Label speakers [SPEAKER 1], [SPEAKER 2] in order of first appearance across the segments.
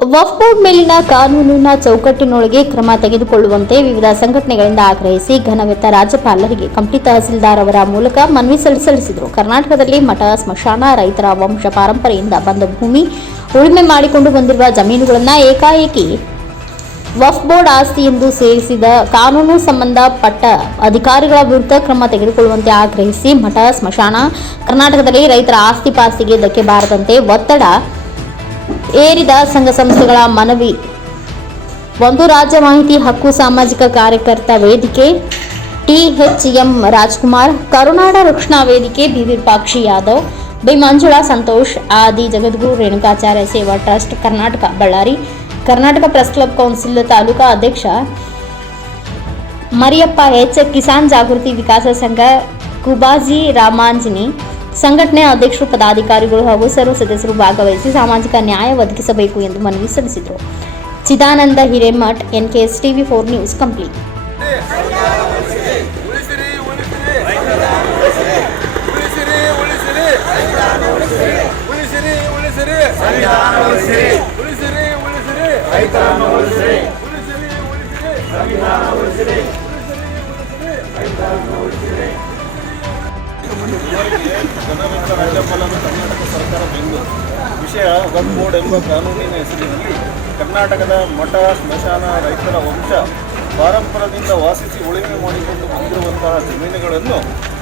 [SPEAKER 1] Waqf board ಮೇಲಿನ ಕಾನೂನಿನ ಚೌಕಟ್ಟಿನೊಳಗೆ ಕ್ರಮ ತೆಗೆದುಕೊಳ್ಳುವಂತೆ ವಿವಿಧ ಸಂಘಟನೆಗಳಿಂದ ಆಗ್ರಹಿಸಿ ಘನವೆತ್ತ ರಾಜ್ಯಪಾಲರಿಗೆ ಕಂಪ್ಲಿ ತಹಸೀಲ್ದಾರ್ ಅವರ ಮೂಲಕ ಮನವಿ ಸಲ್ಲಿ- ಸಲ್ಲಿಸಿದರು ಕರ್ನಾಟಕದಲ್ಲಿ ಮಠ, ಸ್ಮಶಾನ, ರೈತರ ವಂಶ ಪಾರಂಪರೆಯಿಂದ ಬಂದ ಭೂಮಿ ಉಳುಮೆ ಮಾಡಿಕೊಂಡು ಬಂದಿರುವ ಜಮೀನುಗಳನ್ನು ಏಕಾಏಕಿ ವಫ್ ಬೋರ್ಡ್ ಆಸ್ತಿ ಎಂದು ಸೇರಿಸಿದ ಕಾನೂನು ಸಂಬಂಧಪಟ್ಟ ಅಧಿಕಾರಿಗಳ ವಿರುದ್ಧ ಕ್ರಮ ತೆಗೆದುಕೊಳ್ಳುವಂತೆ ಆಗ್ರಹಿಸಿ ಮಠ, ಸ್ಮಶಾನ, ಕರ್ನಾಟಕದಲ್ಲಿ ರೈತರ ಆಸ್ತಿ ಪಾಸ್ತಿಗೆ ಧಕ್ಕೆ ಬಾರದಂತೆ ಒತ್ತಡ ಏರಿದ ಸಂಘ ಸಂಸ್ಥೆಗಳ ಮನವಿ. ಒಂದು ರಾಜ್ಯ ಮಾಹಿತಿ ಹಕ್ಕು ಸಾಮಾಜಿಕ ಕಾರ್ಯಕರ್ತ ವೇದಿಕೆ, THM Rajkumar, Karunada Rakshana Vedike B Virupakshi Yadav, B Manjula Santosh, Adi Jagadguru Renukacharya Seva trust, Karnataka Ballari, Karnataka press club council taluka ಅಧ್ಯಕ್ಷ, ಮರಿಯಪ್ಪ ಎಚ್ ಕಿಸಾನ್ ಜಾಗೃತಿ ವಿಕಾಸ ಸಂಘ, ಕುಬಾಜಿ ರಾಮಾಂಜನಿ ಸಂಘಟನೆ ಅಧ್ಯಕ್ಷರು, ಪದಾಧಿಕಾರಿಗಳು ಹಾಗೂ ಸರ್ವ ಸದಸ್ಯರು ಭಾಗವಹಿಸಿ ಸಾಮಾಜಿಕ ನ್ಯಾಯ ಒದಗಿಸಬೇಕು ಎಂದು ಮನವಿ ಸಲ್ಲಿಸಿದರು. Chidananda Hiremath NKS TV four news complete
[SPEAKER 2] ವಿಷಯ ಬೋರ್ಡ್ ಎಂಬ ಕಾನೂನಿನ ಹೆಸರಿನಲ್ಲಿ ಕರ್ನಾಟಕದ ಮಠ, ಸ್ಮಶಾನ, ರೈತರ ವಂಶ ಪಾರಂಪರದಿಂದ ವಾಸಿಸಿ ಉಳಿಮೆ ಮಾಡಿಕೊಂಡು ಬಂದಿರುವಂತಹ ಜಮೀನುಗಳನ್ನು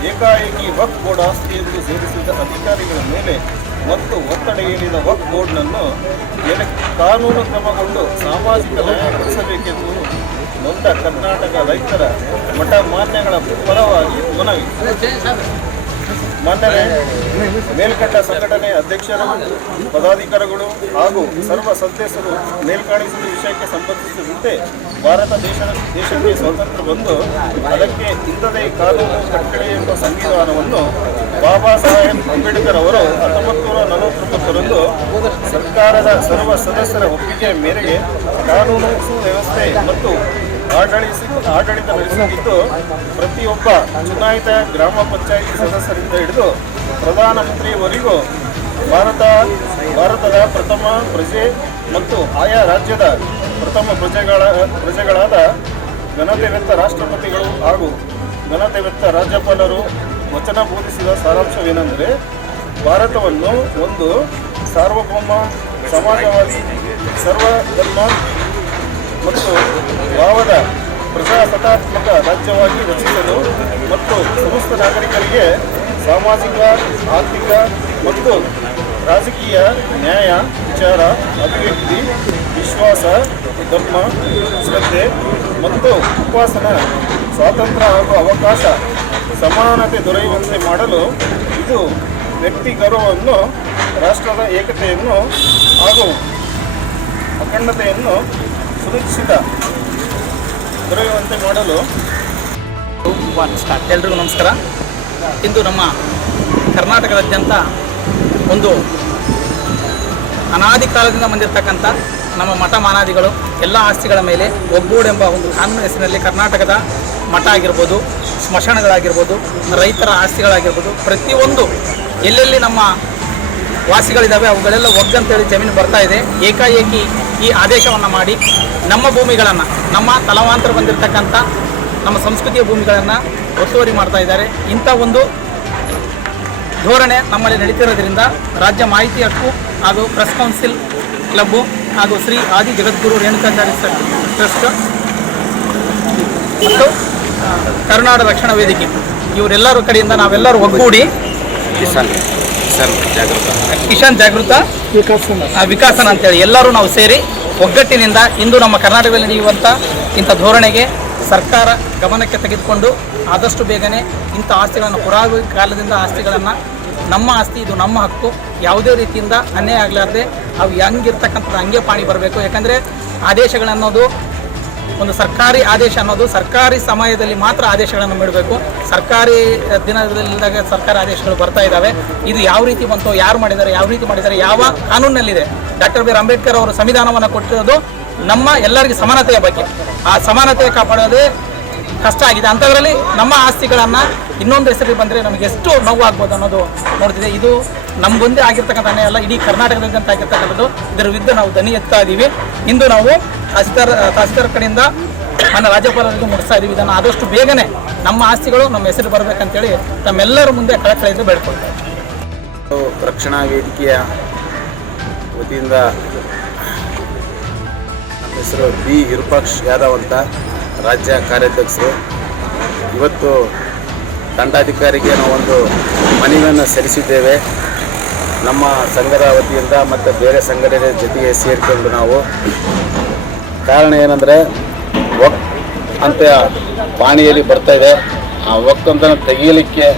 [SPEAKER 2] ಏಕಾಏಕಿ ವಕ್ ಬೋರ್ಡ್ ಆಸ್ತಿ ಎಂದು ಸೇರಿಸಿದ ಅಧಿಕಾರಿಗಳ ಮೇಲೆ ಮತ್ತು ಒತ್ತಡ ಏರಿದ ವಕ್ ಬೋರ್ಡ್ನನ್ನು ಕಾನೂನು ಕ್ರಮಗೊಂಡು ಸಾಮಾಜಿಕ ನ್ಯಾಯ ಕೊಡಿಸಬೇಕೆಂದು ನೊಂದ ಕರ್ನಾಟಕ ರೈತರ ಮಠ ಮಾನ್ಯಗಳ ಪರವಾಗಿ ಮನವಿ. ಮಾನ್ಯರೇ ಮೇಲ್ಕಂಡ ಸಂಘಟನೆ ಅಧ್ಯಕ್ಷರು, ಪದಾಧಿಕಾರಿಗಳು ಹಾಗೂ ಸರ್ವ ಸದಸ್ಯರು ಮೇಲ್ಕಾಣಿಸಿದ ವಿಷಯಕ್ಕೆ ಸಂಬಂಧಿಸಿದಂತೆ ಭಾರತ ದೇಶ ದೇಶಕ್ಕೆ ಸ್ವಾತಂತ್ರ್ಯ ಬಂದು ಅದಕ್ಕೆ ಇಂಥದೇ ಕಾನೂನು ಕಟ್ಟಳೆ ಎಂಬ ಸಂವಿಧಾನವನ್ನು ಬಾಬಾ ಸಾಹೇಬ್ ಅಂಬೇಡ್ಕರ್ ಅವರು ಹತ್ತೊಂಬತ್ತು ನೂರ ನಲವತ್ತೊಂಬತ್ತರಂದು ಸರ್ಕಾರದ ಸರ್ವ ಸದಸ್ಯರ ಒಪ್ಪಿಗೆ ಮೇರೆಗೆ ಕಾನೂನು ಸುವ್ಯವಸ್ಥೆ ಮತ್ತು ಆಡಳಿಸಿ ಆಡಳಿತ ನಡೆಸುತ್ತಿದ್ದು, ಪ್ರತಿಯೊಬ್ಬ ಚುನಾಯಿತ ಗ್ರಾಮ ಪಂಚಾಯಿತಿ ಸದಸ್ಯರಿಂದ ಹಿಡಿದು ಪ್ರಧಾನಮಂತ್ರಿಯವರಿಗೂ ಭಾರತ, ಭಾರತದ ಪ್ರಥಮ ಪ್ರಜೆ ಮತ್ತು ಆಯಾ ರಾಜ್ಯದ ಪ್ರಥಮ ಪ್ರಜೆಗಳ, ಪ್ರಜೆಗಳಾದ ಘನತೆವೆತ್ತ ರಾಷ್ಟ್ರಪತಿಗಳು ಹಾಗೂ ಘನತೆವೆತ್ತ ರಾಜ್ಯಪಾಲರು ವಚನ ಬೋಧಿಸಿದ ಸಾರಾಂಶವೇನೆಂದರೆ, ಭಾರತವನ್ನು ಒಂದು ಸಾರ್ವಭೌಮ, ಸಮಾಜವಾದಿ, ಸರ್ವಧರ್ಮ ಮತ್ತು ಭಾವದ ಪ್ರಜಾಸತ್ತಾತ್ಮಕ ರಾಜ್ಯವಾಗಿ ರಚಿಸಲು ಮತ್ತು ಸಮಸ್ತ ನಾಗರಿಕರಿಗೆ ಸಾಮಾಜಿಕ, ಆರ್ಥಿಕ ಮತ್ತು ರಾಜಕೀಯ ನ್ಯಾಯ, ವಿಚಾರ, ಅಭಿವ್ಯಕ್ತಿ, ವಿಶ್ವಾಸ, ಧರ್ಮ, ಶ್ರದ್ಧೆ ಮತ್ತು ಉಪಾಸನ, ಸ್ವಾತಂತ್ರ್ಯ ಹಾಗೂ ಅವಕಾಶ ಸಮಾನತೆ ದೊರೆಯುವಂತೆ ಮಾಡಲು ಇದು ವ್ಯಕ್ತಿ ಗೌರವವನ್ನು, ರಾಷ್ಟ್ರದ ಏಕತೆಯನ್ನು ಹಾಗೂ ಅಖಂಡತೆಯನ್ನು ಸುರಕ್ಷಿತ ದೊರೆಯುವಂತೆ ಮಾಡಲು
[SPEAKER 3] ಎಲ್ರಿಗೂ ನಮಸ್ಕಾರ. ಇಂದು ನಮ್ಮ ಕರ್ನಾಟಕದಾದ್ಯಂತ ಒಂದು ಅನಾದಿ ಕಾಲದಿಂದ ಬಂದಿರತಕ್ಕಂಥ ನಮ್ಮ ಮಠ ಮಾನಾದಿಗಳು ಎಲ್ಲ ಆಸ್ತಿಗಳ ಮೇಲೆ ಒಗ್ಗೂಡೆಂಬ ಒಂದು ಕಾನೂನು ಹೆಸರಿನಲ್ಲಿ ಕರ್ನಾಟಕದ ಮಠ ಆಗಿರ್ಬೋದು, ಸ್ಮಶಾನಗಳಾಗಿರ್ಬೋದು, ರೈತರ ಆಸ್ತಿಗಳಾಗಿರ್ಬೋದು, ಪ್ರತಿಯೊಂದು ಎಲ್ಲೆಲ್ಲಿ ನಮ್ಮ ವಾಸಿಗಳಿದ್ದಾವೆ ಅವುಗಳೆಲ್ಲ ಒಗ್ಗಂತೇಳಿ ಜಮೀನು ಬರ್ತಾ ಇದೆ. ಏಕಾಏಕಿ ಈ ಆದೇಶವನ್ನು ಮಾಡಿ ನಮ್ಮ ಭೂಮಿಗಳನ್ನು, ನಮ್ಮ ತಲವಾಂತರ ಬಂದಿರತಕ್ಕಂಥ ನಮ್ಮ ಸಂಸ್ಕೃತಿಯ ಭೂಮಿಗಳನ್ನು ಒತ್ತುವರಿ ಮಾಡ್ತಾ ಇದ್ದಾರೆ. ಇಂಥ ಒಂದು ಧೋರಣೆ ನಮ್ಮಲ್ಲಿ ನಡೀತಿರೋದ್ರಿಂದ ರಾಜ್ಯ ಮಾಹಿತಿ ಹಕ್ಕು ಹಾಗೂ ಪ್ರೆಸ್ ಕೌನ್ಸಿಲ್ ಕ್ಲಬ್ಬು ಹಾಗೂ ಶ್ರೀ ಆದಿ ಜಗದ್ಗುರು ರೇಣುಕಾಚಾರ್ಯ ಟ್ರಸ್ಟ್ ಮತ್ತು ಕರುನಾಡ ರಕ್ಷಣಾ ವೇದಿಕೆ. ಇವರೆಲ್ಲರ ಕಡೆಯಿಂದ ನಾವೆಲ್ಲರೂ ಒಗ್ಗೂಡಿ.
[SPEAKER 4] ಜಾಗೃತ
[SPEAKER 3] ಕಿಶಾನ್ ಜಾಗೃತ. ವಿಕಾಸನ ಅಂತೇಳಿ ಎಲ್ಲರೂ ನಾವು ಸೇರಿ ಒಗ್ಗಟ್ಟಿನಿಂದ ಇಂದು ನಮ್ಮ ಕರ್ನಾಟಕದಲ್ಲಿ ನಡೆಯುವಂಥ ಇಂಥ ಧೋರಣೆಗೆ ಸರ್ಕಾರ ಗಮನಕ್ಕೆ ತೆಗೆದುಕೊಂಡು ಆದಷ್ಟು ಬೇಗನೆ ಇಂಥ ಆಸ್ತಿಗಳನ್ನು, ಪುರಾವೆ ಕಾಲದಿಂದ ಆಸ್ತಿಗಳನ್ನು ನಮ್ಮ ಆಸ್ತಿ, ಇದು ನಮ್ಮ ಹಕ್ಕು. ಯಾವುದೇ ರೀತಿಯಿಂದ ಅನ್ಯಾಯ ಆಗಲಾರ್ದೆ ಅವು ಹೆಂಗಿರ್ತಕ್ಕಂಥದ್ದು ಹಂಗೆ ಪಾಣಿ ಬರಬೇಕು. ಯಾಕಂದರೆ ಆದೇಶಗಳನ್ನೋದು ಒಂದು ಸರ್ಕಾರಿ ಆದೇಶ ಅನ್ನೋದು ಸರ್ಕಾರಿ ಸಮಯದಲ್ಲಿ ಮಾತ್ರ ಆದೇಶಗಳನ್ನು ನೀಡಬೇಕು ಸರ್ಕಾರಿ ದಿನದಲ್ಲಿದ್ದಾಗ ಸರ್ಕಾರಿ ಆದೇಶಗಳು ಬರ್ತಾ ಇದ್ದಾವೆ ಇದು ಯಾವ ರೀತಿ ಬಂತು, ಯಾರು ಮಾಡಿದ್ದಾರೆ, ಯಾವ ರೀತಿ ಮಾಡಿದ್ದಾರೆ, ಯಾವ ಕಾನೂನಿನಲ್ಲಿದೆ? Doctor B. ಆರ್ ಅಂಬೇಡ್ಕರ್ ಅವರು ಸಂವಿಧಾನವನ್ನು ಕೊಟ್ಟಿರೋದು ನಮ್ಮ ಎಲ್ಲರಿಗೂ ಸಮಾನತೆಯ ಬಗ್ಗೆ. ಆ ಸಮಾನತೆ ಕಾಪಾಡೋದೇ ಕಷ್ಟ ಆಗಿದೆ. ಅಂಥದ್ರಲ್ಲಿ ನಮ್ಮ ಆಸ್ತಿಗಳನ್ನು ಇನ್ನೊಂದು ಹೆಸರಿಗೆ ಬಂದರೆ ನಮಗೆ ಎಷ್ಟು ನೋವಾಗ್ಬೋದು ಅನ್ನೋದು ನೋಡ್ತಿದೆ. ಇದು ನಮಗೊಂದೇ ಆಗಿರ್ತಕ್ಕಂಥ ಅಲ್ಲ, ಇಡೀ ಕರ್ನಾಟಕದಾದ್ಯಂತ ಆಗಿರ್ತಕ್ಕಂಥದ್ದು. ಇದರ ವಿರುದ್ಧ ನಾವು ದನಿ ಎತ್ತಾ ಇದ್ದೀವಿ ಇಂದು ನಾವು ತಹಸೀಲ್ದಾರ್ ತಹಸೀಲ್ದಾರ್ ಕಡೆಯಿಂದ ನನ್ನ ರಾಜ್ಯಪಾಲರಿಗೆ ಮುಡಿಸ್ತಾ ಇದ್ದೀವಿ. ಇದನ್ನು ಆದಷ್ಟು ಬೇಗನೆ ನಮ್ಮ ಆಸ್ತಿಗಳು, ನಮ್ಮ ಹೆಸರು ಬರಬೇಕಂತೇಳಿ ತಮ್ಮೆಲ್ಲರ ಮುಂದೆ ಕಳಕಳಿದು ಬೇಡ್ಕೊಳ್ತಾ ಬೇಡ್ಕೊಳ್ತಾರೆ.
[SPEAKER 4] ರಕ್ಷಣಾ ವೇದಿಕೆಯ ವತಿಯಿಂದ ನಮ್ಮ ಹೆಸರು ಬಿ. ವಿರೂಪಾಕ್ಷ್ ಯಾದವ್ ಅಂತ ರಾಜ್ಯ ಕಾರ್ಯಾಧ್ಯಕ್ಷರು. ಇವತ್ತು ದಂಡಾಧಿಕಾರಿಗೆ ನಾವೊಂದು ಮನವಿಯನ್ನು ಸಲ್ಲಿಸಿದ್ದೇವೆ. ನಮ್ಮ ಸಂಘದ ವತಿಯಿಂದ ಮತ್ತು ಬೇರೆ ಸಂಘಟನೆ ಜೊತೆಗೆ ಸೇರಿಕೊಂಡು ನಾವು ಕಾರಣ ಏನಂದರೆ ಒಕ್ ಅಂತ ಪಾಣಿಯಲ್ಲಿ ಬರ್ತಾ ಇದೆ. ಆ ಒಕ್ಕಂತನ್ನು ತೆಗೀಲಿಕ್ಕೆ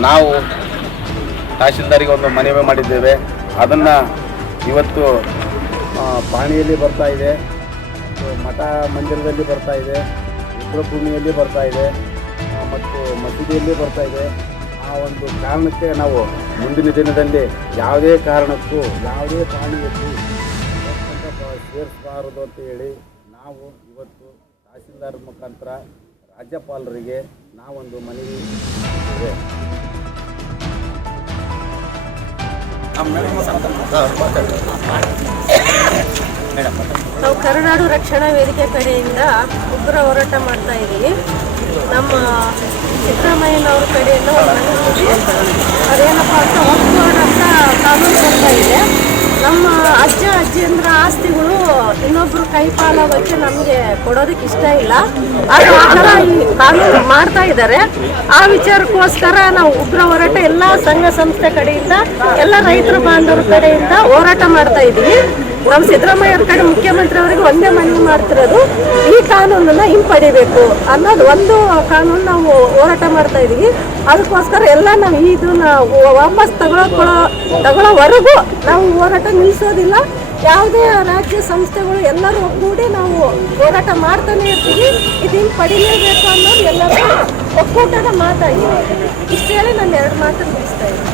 [SPEAKER 4] ನಾವು ತಹಶೀಲ್ದಾರಿಗೆ ಒಂದು ಮನವಿ ಮಾಡಿದ್ದೇವೆ. ಅದನ್ನು ಇವತ್ತು ಪಾಣಿಯಲ್ಲಿ ಬರ್ತಾ ಇದೆ. ಮಠ ಮಂದಿರದಲ್ಲಿ ಬರ್ತಾ ಇದೆ. ರುದ್ರಭೂಮಿಯಲ್ಲಿ ಬರ್ತಾ ಇದೆ. ಮತ್ತು ಮಸೀದಿಯಲ್ಲಿ ಬರ್ತಾ ಇದೆ. ಆ ಒಂದು ಕಾರಣಕ್ಕೆ ನಾವು ಮುಂದಿನ ದಿನದಲ್ಲಿ ಯಾವುದೇ ಕಾರಣಕ್ಕೂ, ಯಾವುದೇ ಬ- ಅಂತ ಹೇಳಿ ನಾವು ಇವತ್ತು ತಹಶೀಲ್ದಾರ್ ಮುಖಾಂತರ ರಾಜ್ಯಪಾಲರಿಗೆ ನಾವೊಂದು ಮನವಿ
[SPEAKER 5] ನಾವು ಕರುನಾಡು ರಕ್ಷಣಾ ವೇದಿಕೆ ಕಡೆಯಿಂದ ಉಗ್ರ ಹೋರಾಟ ಮಾಡ್ತಾ ಇದ್ದೀವಿ ನಮ್ಮ ಸಿದ್ದರಾಮಯ್ಯನವ್ರ ಕಡೆಯಿಂದ. ಅದೇನಪ್ಪ ಅಂತ ಹೋಗ್ತಾ ಅಂತ ಕಾನೂನು ಬರ್ತಾ ಇದೆ ನಮ್ಮ ಅಜ್ಜ ಅಜ್ಜಿಯಂದ್ರ ಆಸ್ತಿಗಳು ಇನ್ನೊಬ್ರು ಕೈಪಾಲವಕ್ಕೆ ನಮಗೆ ಕೊಡೋದಕ್ಕೆ ಇಷ್ಟ ಇಲ್ಲ. ಆದರೆ ಆ ಥರ ಈ ಕಾನೂನು ಮಾಡ್ತಾ ಇದ್ದಾರೆ. ಆ ವಿಚಾರಕ್ಕೋಸ್ಕರ ನಾವು ಉಗ್ರ ಹೋರಾಟ ಎಲ್ಲ ಸಂಘ ಸಂಸ್ಥೆ ಕಡೆಯಿಂದ, ಎಲ್ಲ ರೈತರ ಬಾಂಧವರ ಕಡೆಯಿಂದ ಹೋರಾಟ ಮಾಡ್ತಾ ಇದ್ದೀವಿ. ನಮ್ಮ ಸಿದ್ದರಾಮಯ್ಯ ಅವ್ರ ಕಡೆ ಮುಖ್ಯಮಂತ್ರಿ ಅವರಿಗೆ ಒಂದೇ ಮನವಿ ಮಾಡ್ತಿರೋದು, ಈ ಕಾನೂನನ್ನು ಹಿಂಪಡಿಬೇಕು ಅನ್ನೋದು ಒಂದು ಕಾನೂನು ನಾವು ಹೋರಾಟ ಮಾಡ್ತಾ ಇದೀವಿ ಅದಕ್ಕೋಸ್ಕರ ಎಲ್ಲ ನಾವು ಇದನ್ನ ವಾಪಸ್ ತಗೊಳಕೊಳ್ಳೋ ತಗೊಳ್ಳೋವರೆಗೂ ನಾವು ಹೋರಾಟ ನಿಲ್ಲಿಸೋದಿಲ್ಲ. ಯಾವುದೇ ರಾಜ್ಯ ಸಂಸ್ಥೆಗಳು ಎಲ್ಲರೂ ಒಗ್ಗೂಡಿ ನಾವು ಹೋರಾಟ ಮಾಡ್ತಾನೆ ಇರ್ತೀವಿ. ಇದನ್ನು ಪಡೀಲೇಬೇಕು ಅನ್ನೋದು ಎಲ್ಲರೂ ಒಕ್ಕೂಟದ ಮಾತಾಗಿದೆ ಇಷ್ಟು ಹೇಳಿ ನಾನು ಎರಡು ಮಾತು ಮುಗಿಸ್ತಾ ಇದ್ದೀನಿ.